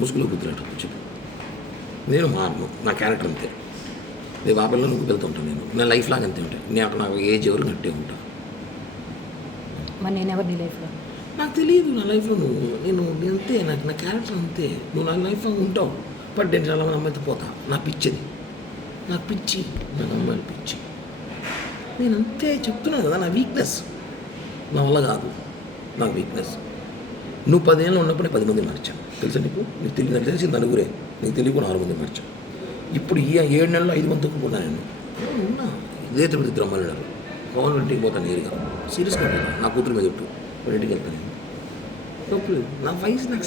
ముసుగులో గుర్తున్నట్టు చెప్పు. నేను మారను, నా క్యారెక్టర్ అంతే. రేపు ఆ పిల్లలు నువ్వు వెళ్తుంటాను, నేను లైఫ్ లాగా అంతే ఉంటాను. నాకు ఏజ్ ఎవరు నట్టే ఉంటా. మరి నేను ఎవరు నీ లైఫ్లో? నాకు తెలియదు నా లైఫ్లో నేను అంతే, నాకు నా క్యారెక్టర్ అంతే. నువ్వు నా లైఫ్లో ఉంటావు, బట్ నేను చాలా మంది అమ్మాయితో పోతా. నా పిచ్చిది, నాకు పిచ్చి, నాకు అమ్మాయిలు పిచ్చి. నేను అంతే చెప్తున్నాను కదా, నా వీక్నెస్. నా వల్ల కాదు, నాకు వీక్నెస్. నువ్వు 10 ఏళ్ళు ఉన్నప్పుడే 10 మంది మార్చాను తెలుసా నీకు? నీకు తెలిసి నలుగురే, నీకు తెలియకుండా 6 మంది మార్చాను. ఇప్పుడు ఈ 7 నెలల్లో 5 మంది తొక్కున్నా నేను ఉన్నా. ఇదే తిరుపతి ఇద్దరు అమ్మాయిలు ఉన్నారు. పవన్ ఇంటికి పోతాను నేరుగా, సీరియస్గా పోతాను. నా కూతురు మీద ఒట్టు, వాళ్ళ ఇంటికి వెళ్తాను నేను. తప్పులేదు, నా వయసు నాకు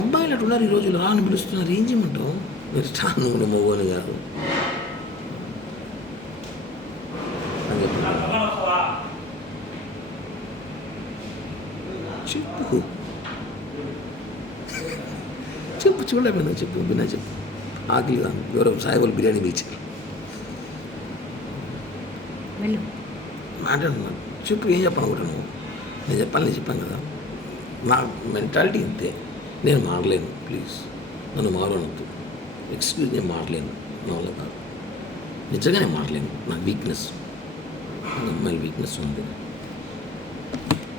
అబ్బాయిలు అటు ఉన్నారు ఈ రోజులు. రాని పిలుస్తున్నారు, ఏం చేయమంటావు? మీరు స్టాన్ కూడా మవ్వని కాదు అని చెప్పు. చెప్పు చూడలేకపోయినా చెప్పు, బిన్నా చెప్పు. ఆకలి కాదు, ఎవరో సాయిబాబు బిర్యానీ పిలిచారు. మాట్లాడుతున్నాను, చెప్పు. ఏం చెప్పాలనుకుంటున్నావు? నేను చెప్పాను కదా. నా మెంటాలిటీ అంతే. నేను మారలేను, ప్లీజ్ నన్ను మారనొద్దు. ఎక్స్క్యూజ్, నేను మారలేను, నా వల్ల కాదు. నిజంగా నేను మారలేను, నా వీక్నెస్. నా అమ్మాయిల వీక్నెస్ ఉంది.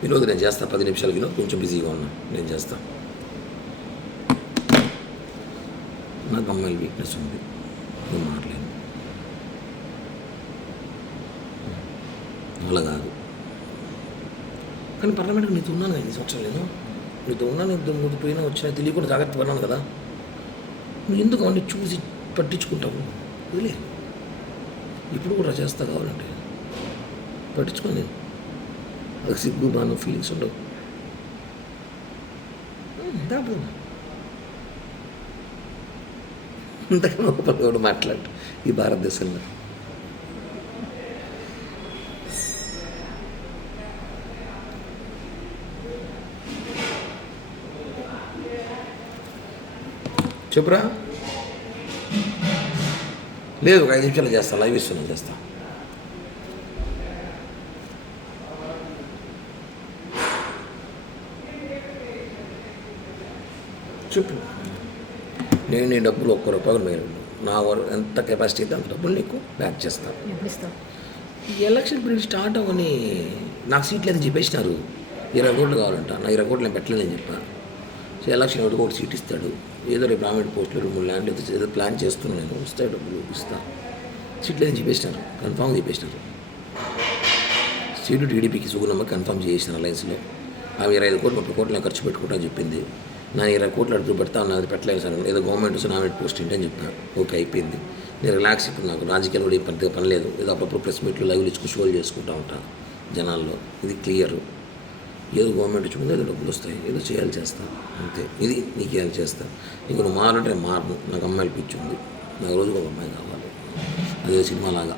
వినోద్ నేను చేస్తా, 10 నిమిషాలు వినోద్, కొంచెం బిజీగా ఉన్నా, నేను చేస్తా. నాకు అమ్మాయిల వీక్నెస్ ఉంది, నేను మారలేను, అలా కాదు. కానీ పార్లమెంట్కి నీతో ఉన్నాను కదా 5 సంవత్సరాలు. నేను నీతో ఉన్నాను, నువ్వు పోయినా వచ్చినా తెలియకుండా జాగ్రత్త పడినాను కదా. నువ్వు ఎందుకు అవన్నీ చూసి పట్టించుకుంటావు? వదిలే, ఇప్పుడు కూడా చేస్తా కావాలంటే. పట్టించుకోను నేను, అది సిగ్గు బాను ఫీలింగ్స్ ఉండవు. దాపు అంతకన్నా ఒకటి కూడా మాట్లాడు ఈ భారతదేశంలో. చెప్పురా. లేదు, ఒక 5 నిమిషాలు చేస్తా, లైవ్ ఇస్తున్నాను, చేస్తా. చెప్పు. నేను నీ డబ్బులు ₹1 మిగిలి, నా ఎంత కెపాసిటీ అయితే అంత డబ్బులు నీకు బ్యాక్ చేస్తాను. ఈ ఎలక్షన్ పీరియడ్ స్టార్ట్ అవ్వని నాకు సీట్లు అయితే చెప్పేసినారు. 20 కోట్లు కావాలంట. నా 20 కోట్లు నేను పెట్టలేదని చెప్పాను. సో ఎలక్షన్ ఒకటి కూడా సీట్ ఇస్తాడు. ఏదో రేపు ప్రామినెంట్ పోస్టులు 2-3 ల్యాండ్ ఏదో ప్లాన్ చేస్తున్నాను నేను. వస్తాయి డబ్బులు ఇస్తా. సీట్లు ఏదని చెప్పేసినారు, కన్ఫామ్ చెప్పేసినారు. సీటు టీడీపీకి సుగుణమ్మ కన్ఫామ్ చేసిన అలయన్స్లో. ఆమె 25 కోట్లు 30 కోట్లు నేను ఖర్చు పెట్టుకుంటా అని చెప్పింది. నా 20 కోట్లు అడుగుతూ పెడతా, నాది పెట్టలేదు సార్. ఏదో గవర్నమెంట్ వస్తే నామినేట్ పోస్ట్ ఏంటి అని చెప్పాను. ఓకే, అయిపోయింది. నేను రిలాక్స్. ఇప్పుడు నాకు రాజకీయాలు కూడా పెద్దగా పని లేదు. ఏదో అప్పుడప్పుడు ప్రెస్ మీట్లు లైవ్లు ఇచ్చుకుని షోలు చేసుకుంటూ ఉంటాను జనాల్లో. ఇది క్లియర్. ఏదో గవర్నమెంట్ ఇచ్చుకుంటే ఏదో డబ్బులు వస్తాయి, ఏదో చేయాలి చేస్తా అంతే. ఇది నీకు చేయాలి చేస్తా. ఇంక నువ్వు మారంటే నేను మారను. నాకు అమ్మాయిలు పిచ్చి ఉంది, నాకు రోజుకు ఒక అమ్మాయి కావాలి. అదే సినిమాలాగా.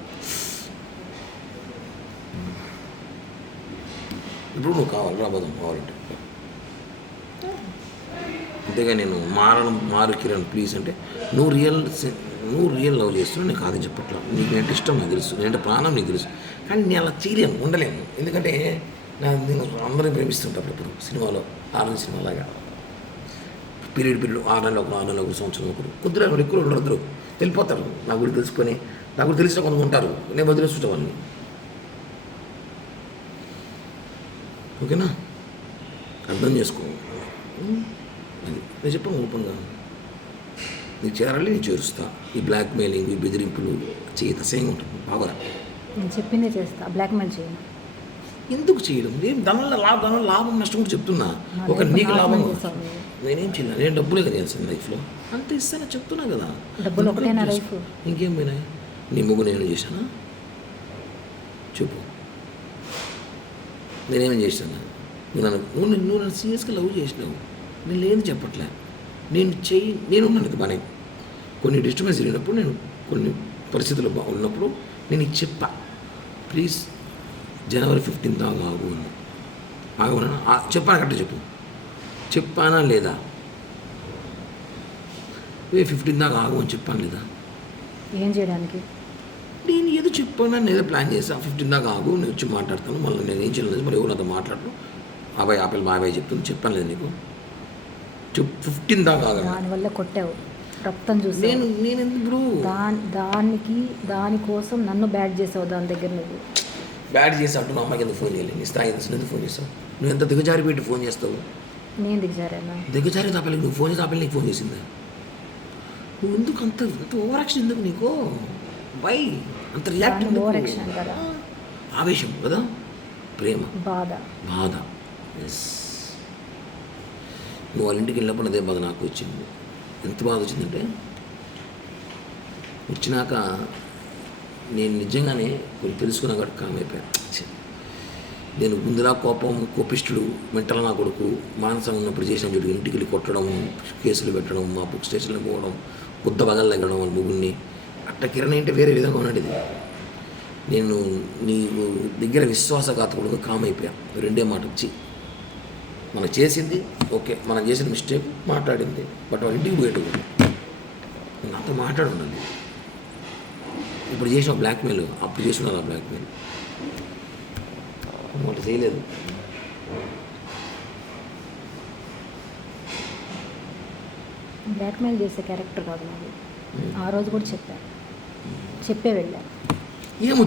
ఇప్పుడు నువ్వు కావాలి, రాబోదాం కావాలంటే. అంతేగా నేను మారు కిరణ్ ప్లీజ్ అంటే నువ్వు రియల్ లవ్ చేస్తున్నావు. నేను కాదని చెప్పట్లా. నీకు ఏంటి ఇష్టం నాకు తెలుసు, నేనంటే ప్రాణం నీకు తెలుసు. కానీ నేను అలా చేయలేను, ఉండలేను. ఎందుకంటే నేను అందరినీ ప్రేమిస్తుంటాను. ఇప్పుడు సినిమాలో ఆరెంజ్ సినిమాలాగా పీరియడ్ 6 నెలలు ఒకరు, 6 నెలలు ఒకరు, సంవత్సరం ఒకరు, కొద్దిగా ఎక్కువ ఉండరు, వెళ్ళిపోతారు. నా గురించి తెలుసుకొని, నా గురించి తెలిసిన కొంత ఉంటారు. నేను వదిలేస్తుంటా వాళ్ళని. ఓకేనా? అర్థం చేసుకో. అది నేను చెప్పాను ఓపెన్గా. నీకు చేరాలి, నేను చేరుస్తా. ఈ బ్లాక్మెయిలింగ్, ఈ బెదిరింపులు చేయత సేమ్ ఉంటుంది. బాగా నేను చెప్పిందే చేస్తా, బ్లాక్మెయిల్ చేయను. ఎందుకు చేయడం? నేను దానివల్ల లాభం నష్టం కూడా చెప్తున్నా. ఒక నీకు లాభం నేనేం చేయలేదు. నేను డబ్బులే కదా చేస్తాను లైఫ్లో, అంత ఇస్తానని చెప్తున్నా కదా. డబ్బులు ఒకటేనా లైఫ్? ఇంకేం పోయినాయి? నీ ముగ్గు నేను చేశానా చెప్పు? నేనేమేం చేశాను? నువ్వు నన్ను సీరియస్గా లవ్ చేసినావు. నేను లేదు చెప్పట్లే. నేను ఉన్నాను బాగానే. కొన్ని డిస్టర్బెన్స్ జరిగినప్పుడు, నేను కొన్ని పరిస్థితులు ఉన్నప్పుడు నేను ఇది చెప్పా, ప్లీజ్ జనవరి 15 దాకా ఆగు అని. ఆగమన్నా చెప్పాను కరెక్ట్ చెప్పు. చెప్పానా లేదా? 15 దాకా ఆగు అని చెప్పాను లేదా? ఏం చేయడానికి? నేను ఏదో చెప్పాను, నేను ఏదో ప్లాన్ చేశాను. 15 దాకా ఆగు, నేను వచ్చి మాట్లాడతాను. మళ్ళీ నేను ఏం చేయలేదు, మరి ఎవరు నాతో మాట్లాడరు. బాబాయ్ ఆపిల్ బాబాయ్ చెప్తుంది. చెప్పాను లేదు నీకు? 15 దాకా ఆగను. దానివల్ల కొట్టావు, రక్తం చూసావు. నేను ఇప్పుడు దానికోసం నన్ను బ్యాడ్ చేసావు దాని దగ్గర నువ్వు. బ్యాడ్ చేసి అంటున్నా అమ్మాయికి ఎందుకు ఫోన్ చేయలేదు? నీ స్థాయి ఎందుకు ఫోన్ చేస్తావు? నువ్వు ఎంత దిగజారి పెట్టి ఫోన్ చేస్తావు? నేను దిగజారేనా? దిగజారి తాపలేదు, నువ్వు ఫోన్ చేసి తాపలేదు, నీకు ఫోన్ చేసిందా? నువ్వు ఎందుకు అంత ఓవర్ యాక్షన్ ఎందుకు నీకు? వై అంత రియాక్ట్? ఓవర్ యాక్షన్ కదా, ఆవేశం కదా, ప్రేమ, బాధ. ఎస్, నువ్వు వాళ్ళ ఇంటికి వెళ్ళినప్పుడు అదే బాధ నాకు వచ్చింది. ఎంత బాధ వచ్చిందంటే, వచ్చినాక నేను నిజంగానే కొన్ని తెలుసుకున్నా కాబట్టి కామైపోయాను. నేను ముందులా కోపిష్టుడు, మెంటల్ నా కొడుకు, మానసంగా ఉన్నప్పుడు చేసిన చూడు, ఇంటికి వెళ్ళి కొట్టడం, కేసులు పెట్టడం, మా బుక్ స్టేషన్లో పోవడం, కొత్త బగలు తగ్గడం వాళ్ళ ముగ్గురిని, అట్ట కిరణ్ అంటే వేరే విధంగా ఉన్నది. నేను నీ దగ్గర విశ్వాసఘాతకుడుగా కామైపోయాను. రెండే మాట వచ్చి మనం చేసింది ఓకే, మనం చేసిన మిస్టేక్ మాట్లాడింది, బట్ వాళ్ళ ఇంటికి పోయేటప్పుడు నాతో మాట్లాడున్నాను. ఇప్పుడు చేసిన బ్లాక్మెయిల్, అప్పుడు చేసిన బ్లాక్మెయిల్ ఒకటి చేయలేదు. బ్లాక్మెయిల్ చేసే క్యారెక్టర్ కాదు నాది. ఆ రోజు కూడా చెప్పే వెళ్ళా. ఏమో